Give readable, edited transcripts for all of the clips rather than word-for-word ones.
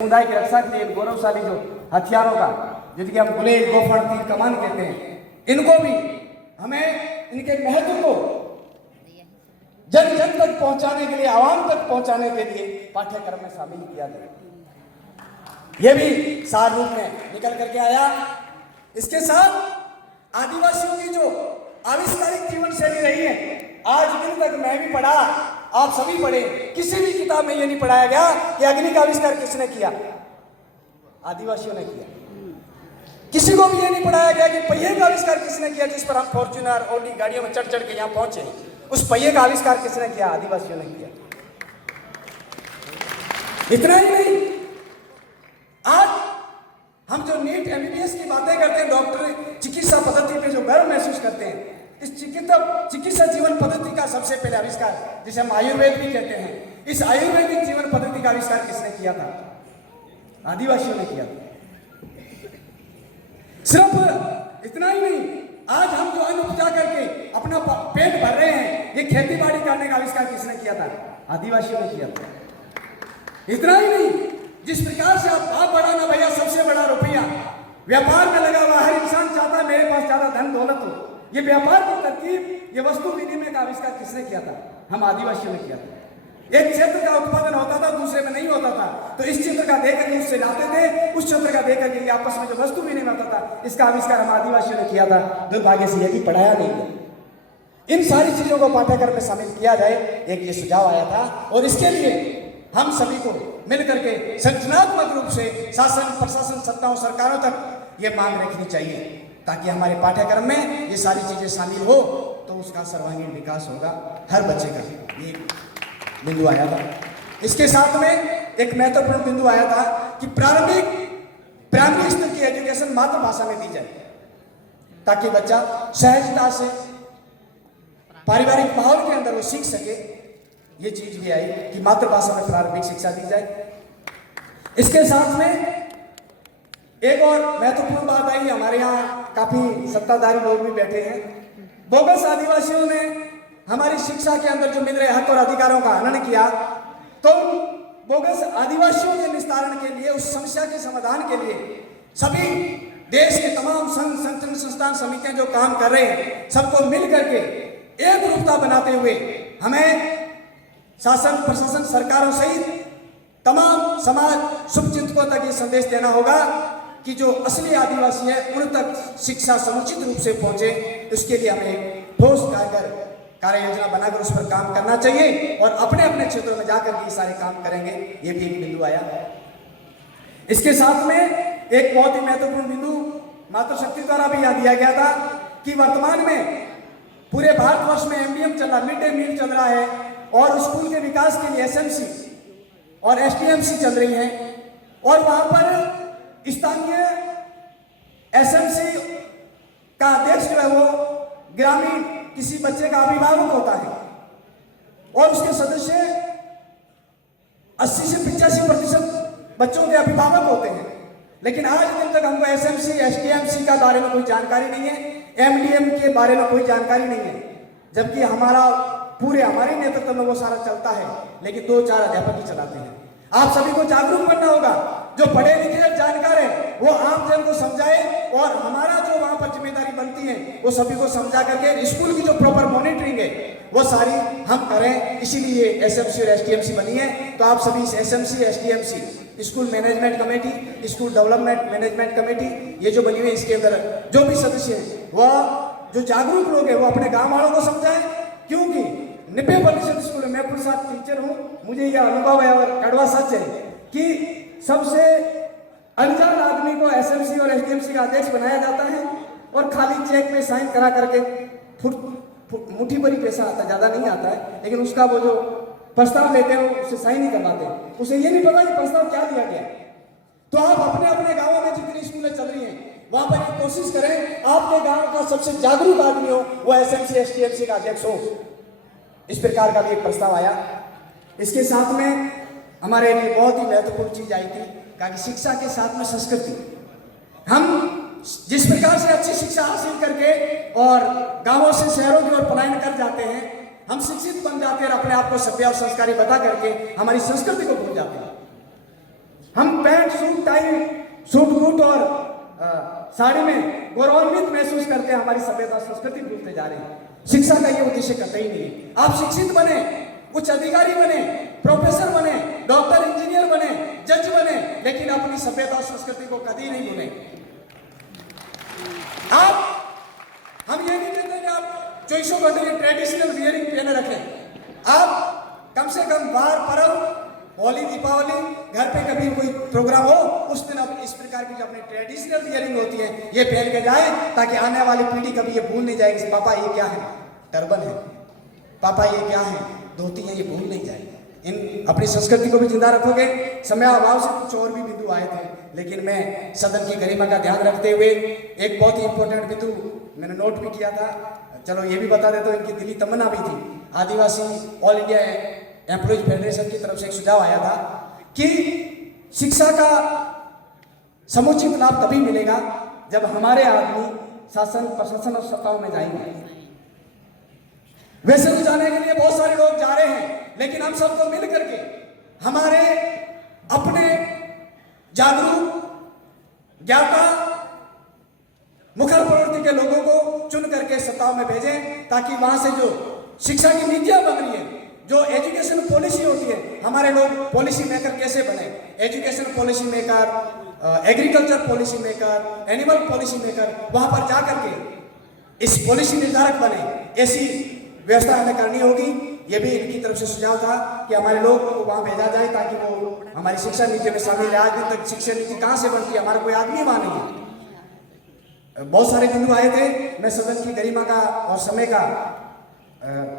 समुदाय की रक्षा के लिए गौरवशाली जो हथियारों का, जिसके हम बुलेट, गोफर, तीर, कमान कहते हैं, इनको भी हमें इनके महत्व को जन जन तक पहुंचाने के लिए, आवाम तक पहुंचाने के लिए पाठ्यक्रम में शामिल किया जाए। यह भी सार रूप में निकल करके आया। इसके साथ आदिवासियों की जो आविष्कारिक जीवन शैली रही है, आज दिन तक मैं भी पढ़ा, आप सभी पढ़े, किसी भी किताब में यह नहीं पढ़ाया गया कि अग्नि का आविष्कार किसने किया, आदिवासियों ने किया। किसी को भी यह नहीं पढ़ाया गया कि पहिए का आविष्कार किसने किया, जिस पर हम फॉर्च्यूनर ऑडी गाड़ियों में चढ़ चढ़ के यहां पहुंचे, उस पहिए का आविष्कार किसने किया, आदिवासियों ने किया। इतना ही नहीं, आज हम जो नीट एमबीबीएस की बातें करते हैं, डॉक्टर चिकित्सा पद्धति पे जो गर्व महसूस करते हैं, इस चिकित्सा जीवन पद्धति का सबसे पहले आविष्कार, जिसे हम आयुर्वेद भी कहते हैं, इस आयुर्वेदिक जीवन पद्धति का आविष्कार किसने किया था, आदिवासियों ने किया था। सिर्फ इतना ही नहीं, आज हम जो अन्न उपजा करके अपना पेट भर रहे हैं, ये खेती बाड़ी करने का आविष्कार किसने किया था, आदिवासियों ने किया था। इतना ही नहीं, जिस प्रकार से आप बढ़ाना भैया, सबसे बड़ा रुपया व्यापार में लगा हुआ, हर इंसान चाहता है मेरे पास ज्यादा धन दौलत हो, ये व्यापार की तरकीब, ये वस्तु विनिमय का आविष्कार किसने किया था, हम आदिवासियों ने किया था। एक क्षेत्र का उत्पादन होता था, दूसरे में नहीं होता था, तो इस क्षेत्र का देकर के उससे लाते थे, उस क्षेत्र का देकर के आपस में जो वस्तु विनिमय होता था, इसका आविष्कार हम आदिवासियों ने किया था। दुर्भाग्य से यह भी पढ़ाया नहीं गया। इन सारी चीजों को पाठ्यक्रम में शामिल किया जाए, एक ये सुझाव आया था, और इसके लिए हम सभी को मिलकर के संगठनात्मक रूप से शासन, प्रशासन, सत्ताओं, सरकारों तक ये मांग रखनी चाहिए, ताकि हमारे पाठ्यक्रम में ये सारी चीजें शामिल हो, तो उसका सर्वांगीण विकास होगा हर बच्चे का। ये बिंदु आया था। इसके साथ में एक महत्वपूर्ण बिंदु आया था कि प्राइमरी स्तर की एजुकेशन मातृभाषा में दी जाए, ताकि बच्चा सहजता से पारिवारिक माहौल के अंदर वो सीख सके। ये चीज भी आई कि मातृभाषा में प्रारंभिक शिक्षा दी जाए। इसके साथ में एक और महत्वपूर्ण बात आई, हमारे यहाँ काफी सत्ताधारी लोग भी बैठे हैं, बोगस आदिवासियों ने हमारी शिक्षा के अंदर जो मिल रहे हक और अधिकारों का हनन किया, तो बोगस आदिवासियों के निस्तारण के लिए, उस समस्या के समाधान के लिए सभी देश के तमाम संघ, संगठन, संस्थान, समितियां जो काम कर रहे हैं, सबको मिल करके एक रूपता बनाते हुए हमें शासन, प्रशासन, सरकारों सहित तमाम समाज शुभचिंतकों तक ये संदेश देना होगा कि जो असली आदिवासी है, उन तक शिक्षा समुचित रूप से पहुंचे। उसके लिए हमें ठोस कार्य योजना बनाकर उस पर काम करना चाहिए, और अपने अपने क्षेत्रों में जाकर ये सारे काम करेंगे। ये भी एक बिंदु आया। इसके साथ में एक बहुत ही महत्वपूर्ण बिंदु मातृशक्ति द्वारा भी यह दिया गया था कि वर्तमान में पूरे भारतवर्ष में एमडीएम चल रहा, मिड डे मील चल रहा है, और स्कूल के विकास के लिए एसएमसी और एसटीएमसी चल रही है, और वहां पर स्थानीय एसएमसी का अध्यक्ष जो है वो ग्रामीण किसी बच्चे का अभिभावक होता है, और उसके सदस्य 80 से 85% बच्चों के अभिभावक होते हैं। लेकिन आज दिन तक हमको एसएमसी, एसटीएमसी का बारे में कोई जानकारी नहीं है, एमडीएम के बारे में कोई जानकारी नहीं है, जबकि हमारे नेतृत्व में वो सारा चलता है, लेकिन 2-4 अध्यापक ही चलाते हैं। आप सभी को जागरूक करना होगा, जो पढ़े लिखे जानकार है वो आम जन को समझाए, और हमारा जो वहां पर जिम्मेदारी बनती है वो सभी को समझा करके स्कूल की जो प्रॉपर मॉनिटरिंग है वो सारी हम करें। इसीलिए एसएमसी और एसटीएमसी बनी है। तो आप सभी SMC, STMC, school management committee, school development management committee, ये जो बनी हुई है, इसके अंदर जो भी सदस्य है, वह जो जागरूक लोग हैं वो अपने गाँव वालों को समझाएं, क्योंकि 90% स्कूल में, मैं खुद साथ टीचर हूँ, मुझे यह अनुभव है और कड़वा सच है कि सबसे अनजान आदमी को एसएमसी और एसडीएमसी का अध्यक्ष बनाया जाता है, और खाली चेक में साइन करा करके मुट्ठी भरी पैसा आता, ज्यादा नहीं आता है, लेकिन उसका वो जो प्रस्ताव लेते हैं उससे साइन ही करवाते हैं, उसे ये नहीं पता कि प्रस्ताव क्या दिया गया। तो आप अपने अपने गाँवों में जितनी स्कूलें चल रही हैं, वहां पर ये कोशिश करें आपके गाँव का सबसे जागरूक आदमी हो वो एसएमसी, एसटीएमसी का अध्यक्ष हो। इस प्रकार का भी एक प्रस्ताव आया। इसके साथ में हमारे लिए बहुत ही महत्वपूर्ण चीज आई थी, कि शिक्षा के साथ में संस्कृति। हम जिस प्रकार से अच्छी शिक्षा हासिल करके और गांवों से शहरों की ओर पलायन कर जाते हैं, हम शिक्षित बन जाते हैं और अपने आप को सभ्य और संस्कारी बता करके हमारी संस्कृति को भूल जाते हैं। हम pant suit tie suit boot और साड़ी में गौरवान्वित महसूस करते हैं, हमारी सभ्यता संस्कृति भूलते जा रहे हैं। शिक्षा का ये उद्देश्य कतई नहीं है। आप शिक्षित बने, उच्च अधिकारी बने, प्रोफेसर बने, डॉक्टर इंजीनियर बने, जज बने, लेकिन अपनी सभ्यता और संस्कृति को कभी नहीं भूलें। आप हम ये नहीं कहते कि आप 24 घंटे ट्रेडिशनल वियरिंग पहने रखें। आप कम से कम बार पर्व, होली, दीपावली, घर पे कभी कोई प्रोग्राम हो, उस दिन अब इस प्रकार की जो अपनी ट्रेडिशनल वियरिंग होती है ये पहन के जाए, ताकि आने वाली पीढ़ी कभी ये भूल नहीं जाएगी पापा ये क्या है, टर्बन है, पापा ये क्या है, धोती है, ये भूल नहीं जाएगी। इन अपनी संस्कृति को भी जिंदा रखोगे। समय अभाव से कुछ और भी बिंदु आए थे, लेकिन मैं सदन की गरिमा का ध्यान रखते हुए एक बहुत ही इंपॉर्टेंट बिंदु मैंने नोट भी किया था, चलो ये भी बता देता हूँ। इनकी दिली तमन्ना भी थी, आदिवासी ऑल इंडिया एम्प्लॉयज फेडरेशन की तरफ से एक सुझाव आया था कि शिक्षा का समुचित लाभ तभी मिलेगा जब हमारे आदमी शासन, प्रशासन और सत्ताओं में जाएंगे। वैसे तो जाने के लिए बहुत सारे लोग जा रहे हैं, लेकिन हम सबको मिल करके हमारे अपने जागरूक, ज्ञाता, मुखर प्रवृत्ति के लोगों को चुन करके सत्ताओं में भेजें, ताकि वहां से जो शिक्षा की नीतियां बन रही है, जो एजुकेशन पॉलिसी होती है, हमारे लोग पॉलिसी मेकर कैसे बने, education policy maker, agriculture policy maker, animal policy maker, वहां पर जाकर के इस पॉलिसी निर्धारक बने, ऐसी व्यवस्था हमें करनी होगी। ये भी इनकी तरफ से सुझाव था कि हमारे लोग को वहां भेजा जाए ताकि वो हमारी शिक्षा नीति में शामिल है। आज दिन तक शिक्षा नीति कहां से बनती है, हमारा कोई आदमी वहां नहीं है। बहुत सारे बिंदु आए थे, मैं सदन की गरिमा का और समय का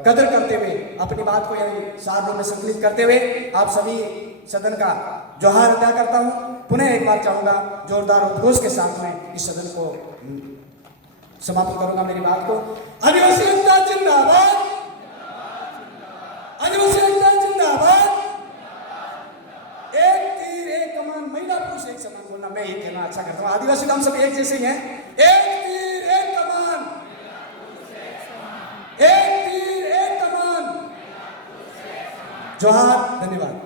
कदर करते हुए अपनी बात को यही सार रूप में संकलित करते हुए आप सभी सदन का जोहार अदा करता हूं। पुनः एक बार चाहूंगा जोरदार उद्घोष के साथ में इस सदन को समाप्त करूंगा मेरी बात को। आदिवासी एकता जिंदाबाद, आदिवासी एकता जिंदाबाद। एक तीर एक कमान, महिला पुरुष एक समान बोलना मैं ये कहना अच्छा करता हूँ। आदिवासी तो हम सब एक जैसे ही हैं। एक तीर एक कमान, एक तीर एक कमान। जोहार, धन्यवाद।